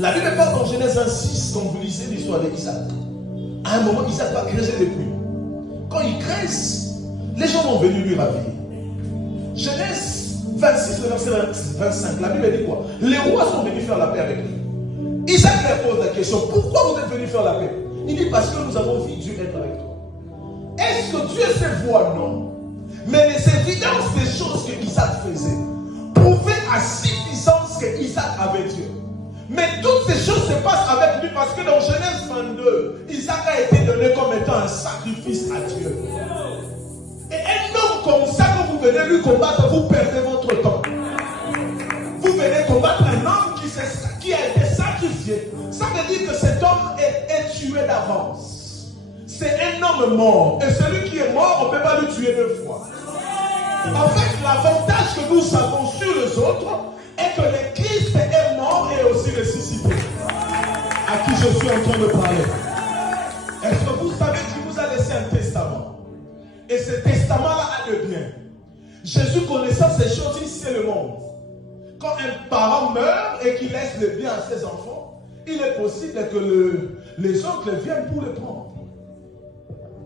La Bible parle dans Genèse 26, quand vous lisez l'histoire d'Isaac. À un moment, Isaac va creuser des puits. Quand il creuse, les gens vont venir lui ravir. Genèse 26, le verset 25, la Bible dit quoi? Les rois sont venus faire la paix avec lui. Isaac leur pose la question, pourquoi vous êtes venus faire la paix? Il dit, parce que nous avons vu Dieu être avec toi. Est-ce que Dieu se voit? Non. Mais les évidences des choses que Isaac faisait prouvaient à suffisance que Isaac avait Dieu. Mais toutes ces choses se passent avec lui parce que dans Genèse 22, Isaac a été donné comme étant un sacrifice à Dieu. Et un homme comme ça, quand vous venez lui combattre, vous perdez votre temps. Vous venez combattre un homme qui a été sacrifié. Ça veut dire que cet homme est tué d'avance. C'est un homme mort. Et celui qui est mort, on ne peut pas le tuer deux fois. En fait, l'avantage que nous avons sur les autres est que le Christ est mort et aussi ressuscité. À qui je suis en train de parler. Est-ce que vous savez qu'il vous a laissé un testament? Et ce testament-là a le bien. Jésus connaissant ces choses, il sait le monde. Quand un parent meurt et qu'il laisse le bien à ses enfants, il est possible que les oncles viennent pour le prendre.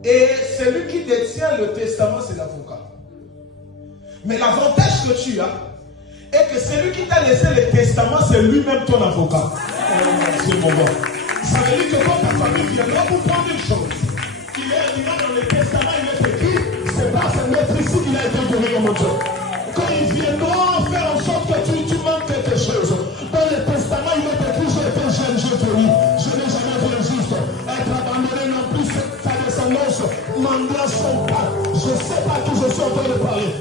Et celui qui détient le testament, c'est l'avocat. Mais l'avantage que tu as est que celui qui t'a laissé le testament, c'est lui-même ton avocat. C'est mon gars. Ça veut dire que quand ta famille viendra pour prendre une chose, il est dans le testament, il est écrit, c'est pas ce maître ici qu'il a été donné comme Dieu. Quand ils viendront faire en sorte que tu manques quelque chose, dans le testament, il est écrit, j'ai été jeune, j'ai vieilli, je n'ai jamais vu injuste. Être abandonné non plus, sa descendance m'engage son pas. Je ne sais pas qui je suis en train de parler.